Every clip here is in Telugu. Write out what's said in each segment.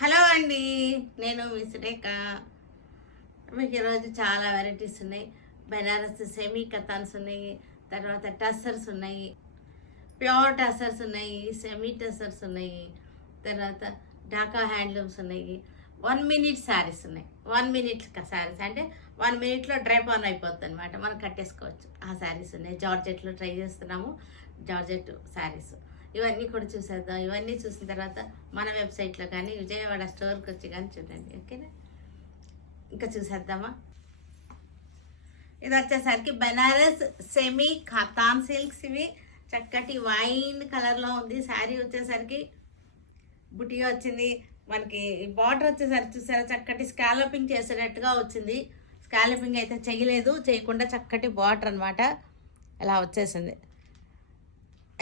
హలో అండి, నేను మీ సురేఖ. మీకు ఈరోజు చాలా వెరైటీస్ ఉన్నాయి. బెనారస్ సెమీ కతాన్స్ ఉన్నాయి, తర్వాత టస్సర్స్ ఉన్నాయి, ప్యూర్ టస్సర్స్ ఉన్నాయి, సెమీ టస్సర్స్ ఉన్నాయి, తర్వాత ఢాకా హ్యాండ్లూమ్స్ ఉన్నాయి, 1 మినిట్ శారీస్ ఉన్నాయి. 1 మినిట్ శారీస్ అంటే 1 మినిట్లో డ్రైప్ ఆన్ అయిపోతుంది అనమాట, మనం కట్టేసుకోవచ్చు. ఆ శారీస్ ఉన్నాయి. జార్జెట్లో ట్రై చేస్తున్నాము, జార్జెట్ శారీస్. ఇవన్నీ కూడా చూసేద్దాం. ఇవన్నీ చూసిన తర్వాత మన వెబ్సైట్లో కానీ విజయవాడ స్టోర్కి వచ్చి కానీ చూడండి, ఓకేనా? ఇంకా చూసేద్దామా? ఇది వచ్చేసరికి బెనారస్ సెమీ ఖతాన్ సిల్క్స్. ఇవి చక్కటి వైన్ కలర్లో ఉంది. శారీ వచ్చేసరికి బుటీ వచ్చింది. మనకి బార్డర్ వచ్చేసరికి చూసారా, చక్కటి స్కాలపింగ్ చేసేటట్టుగా వచ్చింది. స్కాలపింగ్ అయితే చేయలేదు, చేయకుండా చక్కటి బార్డర్ అనమాట ఇలా వచ్చేసింది.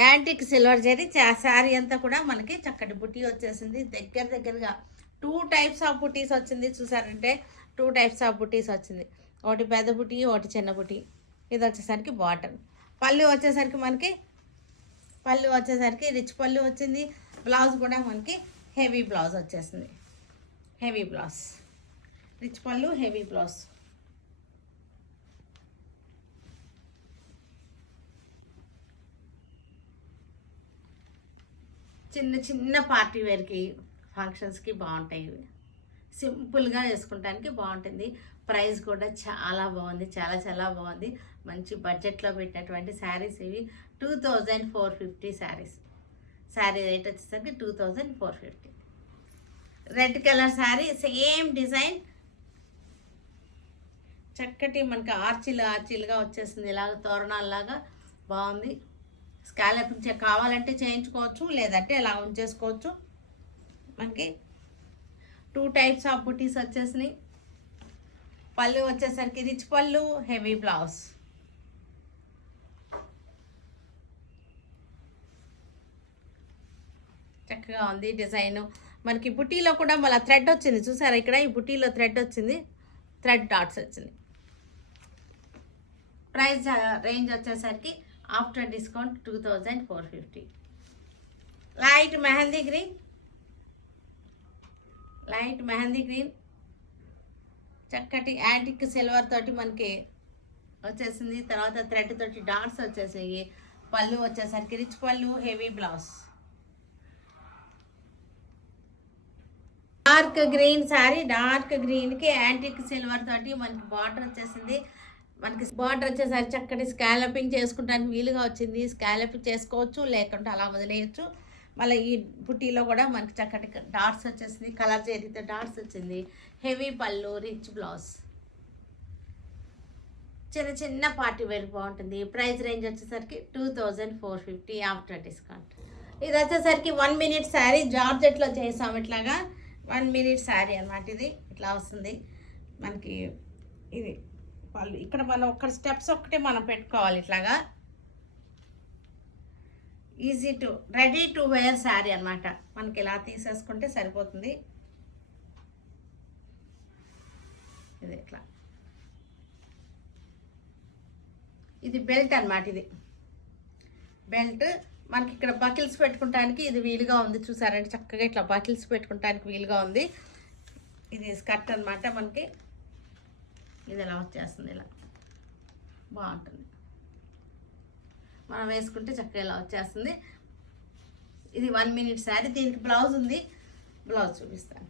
యాంటిక్ సిల్వర్ జరీ శారీ అంతా కూడా మనకి చక్కటి బుటీ వచ్చేసింది. దగ్గరగా 2 టైప్స్ ఆఫ్ బుటీస్ వచ్చింది. చూసారంటే 2 టైప్స్ ఆఫ్ బుటీస్ వచ్చింది. ఒకటి పెద్ద బుటీ, ఒకటి చిన్న బుటీ. ఇది వచ్చేసరికి బాటమ్. పళ్ళు వచ్చేసరికి రిచ్ పళ్ళు వచ్చింది. బ్లౌజ్ కూడా మనకి హెవీ బ్లౌజ్ వచ్చేసింది. హెవీ బ్లౌజ్, రిచ్ పళ్ళు, హెవీ బ్లౌజ్. చిన్న పార్టీ వేర్కి, ఫంక్షన్స్కి బాగుంటాయి. ఇవి సింపుల్గా వేసుకుంటానికి బాగుంటుంది. ప్రైస్ కూడా చాలా బాగుంది, చాలా బాగుంది. మంచి బడ్జెట్లో పెట్టినటువంటి శారీస్ ఇవి. 2450 శారీస్. శారీ రేట్ వచ్చేసరికి 2450. Red colour sari, same design, చక్కటి మనకి ఆర్చీలుగా వచ్చేసింది. ఇలాగ తోరణాలలాగా బాగుంది. స్కాలపింగ్ కావాలంటే చేయించుకోవచ్చు, లేదంటే ఇలా ఉంచేసుకోవచ్చు. మనకి 2 టైప్స్ ఆఫ్ బుటీస్ వచ్చేసినాయి. పళ్ళు వచ్చేసరికి రిచ్ పళ్ళు, హెవీ బ్లౌజ్. చక్కగా ఉంది డిజైన్. మనకి బుటీలో కూడా మళ్ళీ థ్రెడ్ వచ్చింది. చూసారా, ఇక్కడ ఈ బుటీలో థ్రెడ్ వచ్చింది, థ్రెడ్ డాట్స్ వచ్చింది. ప్రైస్ రేంజ్ వచ్చేసరికి after discount 2450. Light mehndi green, చక్కటి యాంటిక్ సిల్వర్ తోటి మనకి వచ్చేసింది. తర్వాత థ్రెడ్ తోటి డాట్స్ వచ్చేసాయి. పళ్ళు వచ్చేసరికి రిచ్ పళ్ళు, heavy blouse. Dark green sari, dark గ్రీన్కి యాంటిక్ సిల్వర్ తోటి మనకి బార్డర్ వచ్చేసింది. మనకి బార్డర్ వచ్చేసరికి చక్కటి స్కాలపింగ్ చేసుకోవడానికి వీలుగా వచ్చింది. స్కాలపింగ్ చేసుకోవచ్చు, లేకుంటే అలా వదిలేయచ్చు. మళ్ళీ ఈ బుట్టీలో కూడా మనకి చక్కటి డాట్స్ వచ్చేసింది. కలర్ జరీతో డాట్స్ వచ్చింది. హెవీ పళ్ళు, రిచ్ బ్లౌజ్. చిన్న పార్టీ వేర్ బాగుంటుంది. ప్రైస్ రేంజ్ వచ్చేసరికి 2450 ఆఫ్టర్ డిస్కౌంట్. ఇది వచ్చేసరికి 1 మినిట్ శారీ, జార్జెట్లో చేసాం. ఇట్లాగా 1 మినిట్ శారీ అనమాట. ఇది ఇట్లా వస్తుంది మనకి. ఇది పళ్ళు. ఇక్కడ మనం ఒక్క స్టెప్స్ ఒక్కటే మనం పెట్టుకోవాలి. ఇట్లాగా రెడీ టు వేర్ శారీ అనమాట. మనకి ఇలా తీసేసుకుంటే సరిపోతుంది. ఇది ఇట్లా, ఇది బెల్ట్ అనమాట. ఇది బెల్ట్ మనకి ఇక్కడ బకిల్స్ పెట్టుకుంటానికి ఇది వీలుగా ఉంది. చూసారంటే చక్కగా ఇట్లా బకిల్స్ పెట్టుకుంటానికి వీలుగా ఉంది. ఇది స్కర్ట్ అనమాట. మనకి ఇది ఇలా వచ్చేస్తుంది, ఇలా బాగుంటుంది. మనం వేసుకుంటే చక్కగా ఇలా వచ్చేస్తుంది. ఇది 1 మినిట్ శారీ. దీనికి బ్లౌజ్ ఉంది, బ్లౌజ్ చూపిస్తాను.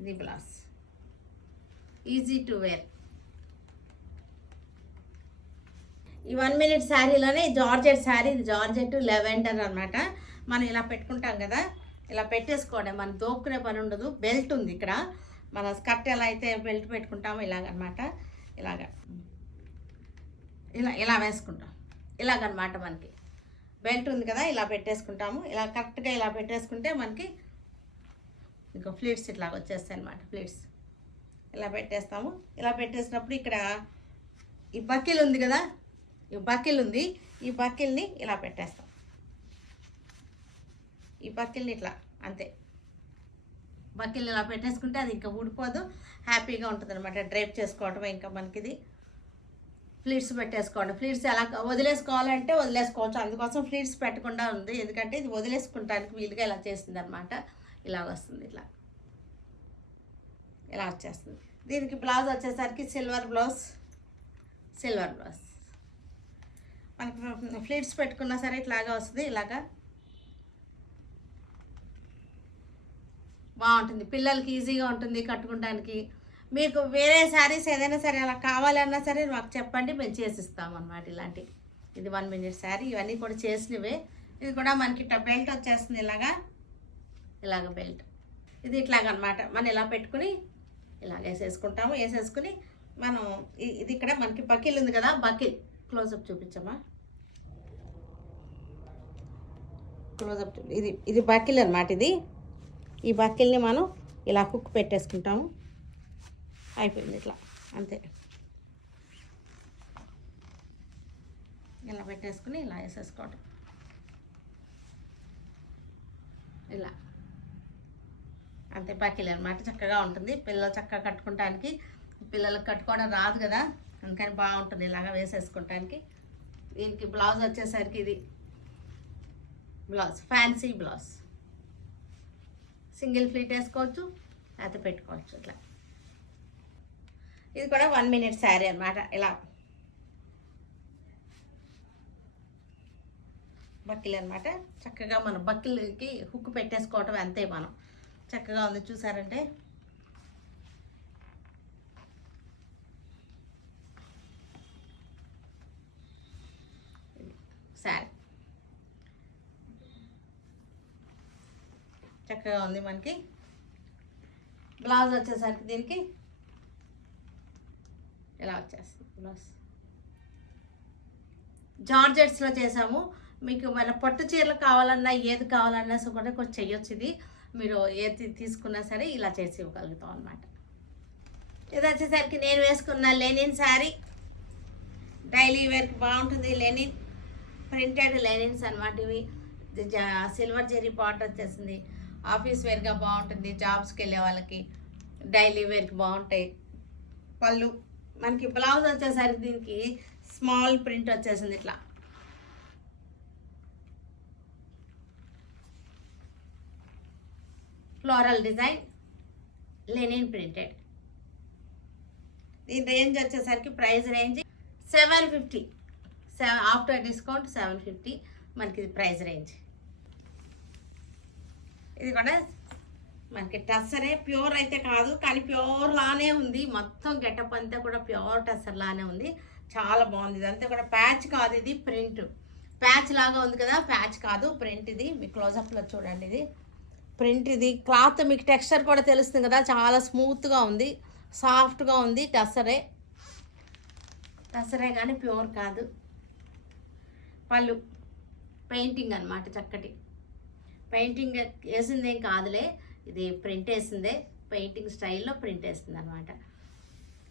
ఇది బ్లౌజ్, ఈజీ టు వేర్. ఈ 1 మినిట్ శారీలోనే జార్జెట్ శారీ. ఇది జార్జెట్ లెవెండర్ అనమాట. మనం ఇలా పెట్టుకుంటాం కదా, ఇలా పెట్టేసుకోవడం, మనం దోక్కునే పని ఉండదు. బెల్ట్ ఉంది ఇక్కడ. మన స్కర్ట్ ఎలా అయితే బెల్ట్ పెట్టుకుంటామో ఇలాగనమాట. ఇలా వేసుకుంటాం. ఇలాగనమాట. మనకి బెల్ట్ ఉంది కదా, ఇలా పెట్టేసుకుంటాము. ఇలా కరెక్ట్గా ఇలా పెట్టేసుకుంటే మనకి ఇంకా ఫ్లీట్స్ ఇట్లా వచ్చేస్తాయి అనమాట. ఫ్లీట్స్ ఇలా పెట్టేస్తాము. ఇలా పెట్టేసినప్పుడు ఇక్కడ ఈ బకిల్ ఉంది కదా, ఈ బకిల్ ఉంది. ఈ బకిల్ని ఇలా పెట్టేస్తాం. ఈ బకిల్ని ఇట్లా అంతే, బకిల్ ఇలా పెట్టేసుకుంటే అది ఇంకా ఊడిపోదు, హ్యాపీగా ఉంటుంది అనమాట. డ్రైప్ చేసుకోవటం. ఇంకా మనకి ఇది ఫ్లీట్స్ పెట్టేసుకోండి. ఫ్లీట్స్ ఎలా వదిలేసుకోవాలంటే వదిలేసుకోవచ్చు. అందుకోసం ఫ్లీట్స్ పెట్టకుండా ఉంది, ఎందుకంటే ఇది వదిలేసుకుంటానికి వీలుగా ఇలా చేసింది అనమాట. ఇలా వస్తుంది, ఇట్లా ఇలా వచ్చేస్తుంది. దీనికి బ్లౌజ్ వచ్చేసరికి సిల్వర్ బ్లౌజ్ మనకి ఫ్లీట్స్ పెట్టుకున్నా సరే ఇట్లాగా వస్తుంది. ఇలాగా బాగుంటుంది, పిల్లలకి ఈజీగా ఉంటుంది కట్టుకోవడానికి. మీకు వేరే శారీస్ ఏదైనా సరే అలా కావాలన్నా సరే మాకు చెప్పండి, మేము చేసిస్తాం అన్నమాట. ఇలాంటి ఇది 1 minute శారీ, ఇవన్నీ కూడా చేసినవే. ఇది కూడా మనకి బెల్ట్ వచ్చేస్తుంది, ఇలాగ బెల్ట్. ఇది ఇట్లాగనమాట. మనం ఇలా పెట్టుకుని ఇలాగ వేసేసుకుని మనం ఇది ఇక్కడ మనకి బకిల్ ఉంది కదా, బకిల్ క్లోజప్ చూపించమ్మా. క్లోజప్ ఇది బకిల్ అనమాట. ఈ బకిల్ని మనం ఇలా కుక్ పెట్టేసుకుంటాము. అయిపోయింది, ఇట్లా అంతే. ఇలా పెట్టేసుకుని ఇలా వేసేసుకోవటం, ఇలా అంతే. బకిల్ అనమాట, చక్కగా ఉంటుంది. పిల్లలు చక్కగా కట్టుకోవడానికి, పిల్లలకు కట్టుకోవడం రాదు కదా, అందుకని బాగుంటుంది ఇలాగా వేసేసుకోవటానికి. దీనికి బ్లౌజ్ వచ్చేసరికి ఇది blouse, fancy blouse, single fleet వేసుకోవచ్చు, లేకపోతే పెట్టుకోవచ్చు ఇట్లా. ఇది కూడా 1 minute శారీ అనమాట. ఇలా బక్కిల్ అనమాట. చక్కగా మనం బక్కిల్కి హుక్ పెట్టేసుకోవటం అంతే. మనం చక్కగా ఉంది, చూసారంటే. శారీ చక్కగా ఉంది. మనకి బ్లౌజ్ వచ్చేసరికి దీనికి ఇలా వచ్చేస్తుంది. బ్లౌజ్ జార్జెట్స్లో చేసాము. మీకు మన పట్టు చీరలు కావాలన్నా ఏది కావాలన్నా కూడా కొంచెం చెయ్యొచ్చు. ఇది మీరు ఏది తీసుకున్నా సరే ఇలా చేసి ఇవ్వగలుగుతాం అనమాట. ఇది వచ్చేసరికి నేను వేసుకున్న లెనిన్ శారీ, డైలీ వేర్కి బాగుంటుంది. లెనిన్ ప్రింటెడ్ లెనిన్స్ అనమాట ఇవి. సిల్వర్ జెరీ పాట్ వచ్చేసింది. ఆఫీస్ వేర్గా బాగుంటుంది, జాబ్స్కి వెళ్ళే వాళ్ళకి డైలీ వేర్కి బాగుంటాయి. పళ్ళు మనకి బ్లౌజ్ వచ్చేసరికి దీనికి స్మాల్ ప్రింట్ వచ్చేసింది, ఇట్లా ఫ్లోరల్ డిజైన్, లెనిన్ ప్రింటెడ్. దీని రేంజ్ వచ్చేసరికి ప్రైస్ రేంజ్ 750, ఆఫ్టర్ డిస్కౌంట్ 750 మనకి ఇది ప్రైస్ రేంజ్. ఇది కూడా మనకి టస్సరే, ప్యూర్ అయితే కాదు కానీ ప్యూర్ లానే ఉంది. మొత్తం గెటప్ అంతా కూడా ప్యూర్ టస్సర్ లానే ఉంది, చాలా బాగుంది. ఇదంతా కూడా ప్యాచ్ కాదు, ఇది ప్రింట్. ప్యాచ్ లాగా ఉంది కదా, ప్యాచ్ కాదు, ప్రింట్. ఇది మీ క్లోజప్లో చూడండి, ఇది ప్రింట్. ఇది క్లాత్ మీకు టెక్స్చర్ కూడా తెలుస్తుంది కదా, చాలా స్మూత్గా ఉంది, సాఫ్ట్గా ఉంది. టస్సరే కానీ ప్యూర్ కాదు. పళ్ళు పెయింటింగ్ అనమాట, చక్కటి పెయింటింగ్ వేసిందేం కాదులే, ఇది ప్రింట్ వేసిందే, పెయింటింగ్ స్టైల్లో ప్రింట్ వేస్తుంది అనమాట.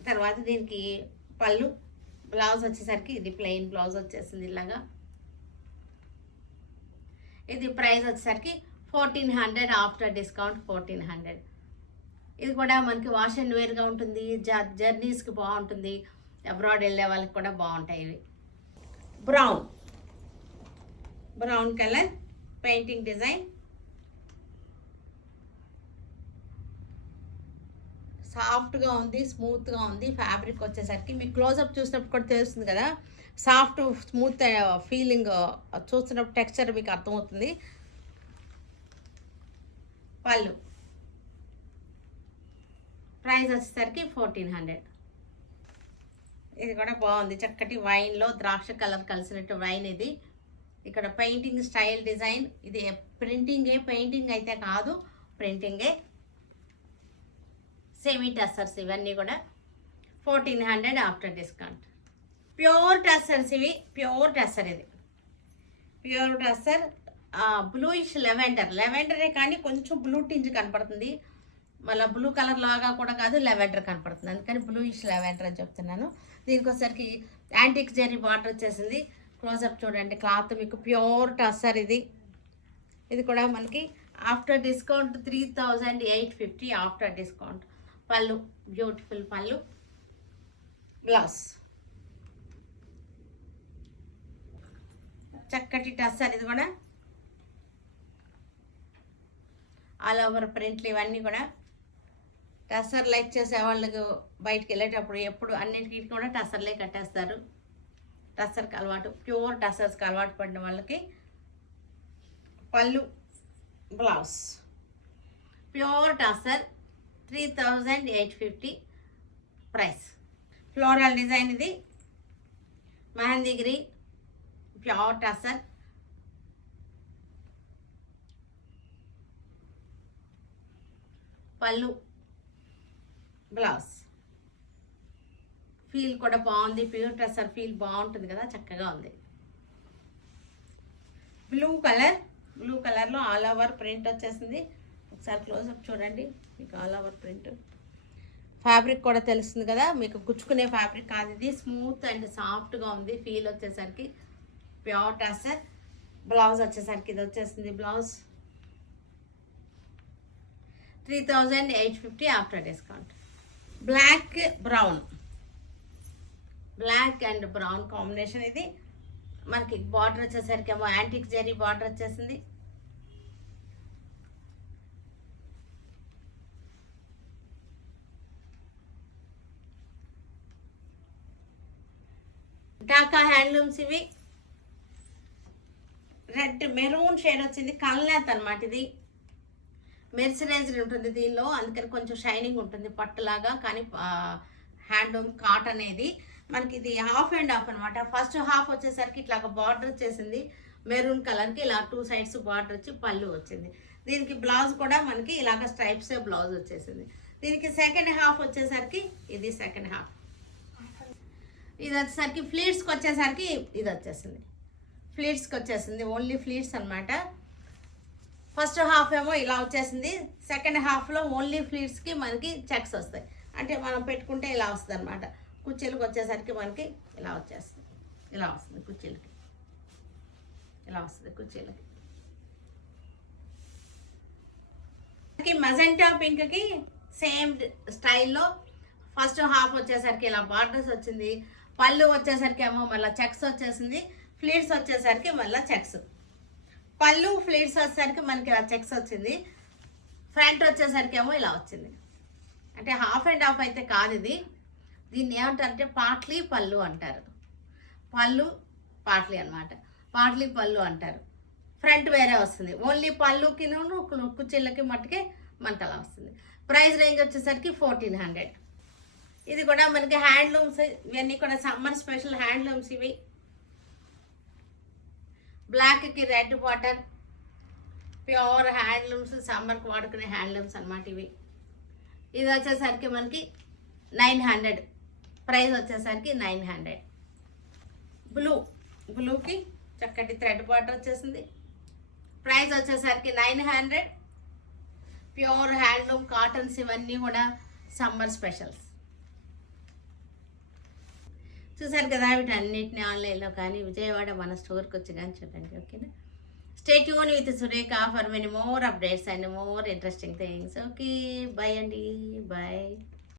తర్వాత దీనికి పళ్ళు, బ్లౌజ్ వచ్చేసరికి ఇది ప్లెయిన్ బ్లౌజ్ వచ్చేసింది ఇలాగా. ఇది ప్రైస్ వచ్చేసరికి 1400, ఆఫ్టర్ డిస్కౌంట్ 1400. ఇది కూడా మనకి వాష్ అండ్ వేర్గా ఉంటుంది, జర్నీస్కి బాగుంటుంది, అబ్రాడ్ వెళ్ళే వాళ్ళకి కూడా బాగుంటాయి. ఇవి బ్రౌన్ కలర్ పెయింటింగ్ డిజైన్, సాఫ్ట్గా ఉంది, స్మూత్గా ఉంది. ఫ్యాబ్రిక్ వచ్చేసరికి మీకు క్లోజప్ చూసినప్పుడు కూడా తెలుస్తుంది కదా, సాఫ్ట్ స్మూత్ ఫీలింగ్ చూస్తున్నప్పుడు టెక్స్చర్ మీకు అర్థమవుతుంది. పళ్ళు ప్రైస్ వచ్చేసరికి 1400. ఇది కూడా బాగుంది, చక్కటి వైన్లో ద్రాక్ష కలర్ కలిసినట్టు వైన్. ఇది ఇక్కడ పెయింటింగ్ స్టైల్ డిజైన్. ఇది పెయింటింగ్ అయితే కాదు, ప్రింటింగే. సెమీ టస్సర్స్ ఇవన్నీ కూడా 1400, ఆఫ్టర్ డిస్కౌంట్. ప్యూర్ టస్సర్స్ ఇవి, ప్యూర్ టస్సర్. ఇది ప్యూర్ టస్సర్, బ్లూయిష్ లెవెండరే కానీ కొంచెం బ్లూ టింజ్ కనపడుతుంది. మళ్ళీ బ్లూ కలర్ లాగా కూడా కాదు, లెవెండర్ కనపడుతుంది, అందుకని బ్లూయిష్ లెవెండర్ అని చెప్తున్నాను. దీనికోసరికి యాంటిక్ జెరీ బార్డర్ వచ్చేసింది. క్లోజప్ చూడండి, క్లాత్ మీకు ప్యూర్ టస్సర్. ఇది కూడా మనకి ఆఫ్టర్ డిస్కౌంట్ 3850, ఆఫ్టర్ డిస్కౌంట్. పళ్ళు బ్యూటిఫుల్ పళ్ళు, బ్లౌజ్ చక్కటి టస్సర్. ఇది కూడా ఆల్ ఓవర్ ప్రింట్లు ఇవన్నీ కూడా టసర్ లైక్ చేసే వాళ్ళకు బయటికి వెళ్ళేటప్పుడు ఎప్పుడు అన్నింటికి కూడా టసర్లే కట్టేస్తారు. టసర్కి అలవాటు, ప్యూర్ టసర్స్కి అలవాటు పడిన వాళ్ళకి పళ్ళు, blouse pure tussar 3850 price. Floral design ఇది, మెహందీగిరి ప్యూర్ టసర్. పళ్ళు, బ్లౌజ్ ఫీల్ కూడా బాగుంది. ప్యూర్ టసర్ ఫీల్ బాగుంటుంది కదా, చక్కగా ఉంది. బ్లూ కలర్లో ఆల్ ఓవర్ ప్రింట్ వచ్చేసింది. ఒకసారి క్లోజ్అప్ చూడండి, మీకు ఆల్ ఓవర్ ప్రింట్. ఫ్యాబ్రిక్ కూడా తెలుస్తుంది కదా మీకు, గుచ్చుకునే ఫ్యాబ్రిక్ కాదు ఇది, స్మూత్ అండ్ సాఫ్ట్గా ఉంది. ఫీల్ వచ్చేసరికి ప్యూర్ టసర్. బ్లౌజ్ వచ్చేసరికి ఇది వచ్చేసింది. Blouse 3850 after discount. Black and brown combination ఇది. మనకి బార్డర్ వచ్చేసరికి ఏమో యాంటిక్ జరీ బార్డర్ వచ్చేసింది. ఢాకా హ్యాండ్లూమ్స్ ఇవి. రెడ్ మెరూన్ షేడ్ వచ్చింది, కల్నేత్ అనమాట ఇది. మెర్సరైజ్డ్ ఉంటుంది దీనిలో, అందుకని కొంచెం షైనింగ్ ఉంటుంది పట్టులాగా. కానీ హ్యాండ్లూమ్ కాటన్ అనేది మనకి ఇది హాఫ్ అండ్ హాఫ్ అనమాట. ఫస్ట్ హాఫ్ వచ్చేసరికి ఇట్లాగ బార్డర్ వచ్చేసింది మెరూన్ కలర్కి, ఇలా 2 సైడ్స్ బార్డర్ వచ్చి పళ్ళు వచ్చింది. దీనికి బ్లౌజ్ కూడా మనకి ఇలాగ స్ట్రైప్స్ బ్లౌజ్ వచ్చేసింది. దీనికి సెకండ్ హాఫ్ వచ్చేసరికి ఇది సెకండ్ హాఫ్. ఇది వచ్చేసరికి ఫ్లీట్స్కి వచ్చేసరికి ఇది వచ్చేసింది. ఫ్లీట్స్కి వచ్చేసింది, ఓన్లీ ఫ్లీట్స్ అనమాట. ఫస్ట్ హాఫ్ ఏమో ఇలా వచ్చేసింది, సెకండ్ హాఫ్లో ఓన్లీ ఫ్లీట్స్కి మనకి చెక్స్ వస్తాయి. అంటే మనం పెట్టుకుంటే ఇలా వస్తుంది అనమాట. కుర్చీలకు వచ్చేసరికి మనకి ఇలా వచ్చేస్తుంది, ఇలా వస్తుంది కుర్చీలకి, ఇలా వస్తుంది కుర్చీలకి. మజెంటా పింక్కి సేమ్ స్టైల్లో ఫస్ట్ హాఫ్ వచ్చేసరికి ఇలా బార్డర్స్ వచ్చింది. పళ్ళు వచ్చేసరికి ఏమో మళ్ళీ చెక్స్ వచ్చేసింది. ఫ్లీట్స్ వచ్చేసరికి మళ్ళీ చెక్స్. పళ్ళు ఫ్లీట్స్ వచ్చేసరికి మనకి ఇలా చెక్స్ వచ్చింది. ఫ్రంట్ వచ్చేసరికి ఏమో ఇలా వచ్చింది. అంటే హాఫ్ అండ్ హాఫ్ అయితే కాదు ఇది. దీన్ని ఏమంటారంటే పాట్లీ పళ్ళు అంటారు. పళ్ళు పాట్లీ అనమాట, పాట్లీ పళ్ళు అంటారు. ఫ్రంట్ వేరే వస్తుంది, ఓన్లీ పళ్ళుకి కుర్చీలకి మట్టుకే మనకి అలా వస్తుంది. ప్రైస్ రేంజ్ వచ్చేసరికి 1400. ఇది కూడా మనకి హ్యాండ్లూమ్స్, ఇవన్నీ కూడా సమ్మర్ స్పెషల్ హ్యాండ్లూమ్స్ ఇవి. బ్లాక్కి రెడ్ బార్డర్, ప్యూర్ హ్యాండ్లూమ్స్, సమ్మర్కి వాడుకునే హ్యాండ్లూమ్స్ అనమాట ఇవి. ఇది వచ్చేసరికి మనకి 900, ప్రైస్ వచ్చేసరికి 900. బ్లూకి చక్కటి థ్రెడ్ బార్డర్ వచ్చేసింది. ప్రైస్ వచ్చేసరికి 900. ప్యూర్ హ్యాండ్లూమ్ కాటన్స్ ఇవన్నీ కూడా సమ్మర్ స్పెషల్స్. చూసారు కదా, వీటన్నిటిని ఆన్లైన్లో కానీ విజయవాడ మన స్టోర్కి వచ్చి కానీ చూడండి. ఓకేనా? Stay tune with Surekha for many more updates and more interesting things. Okay, bye అండి, బాయ్.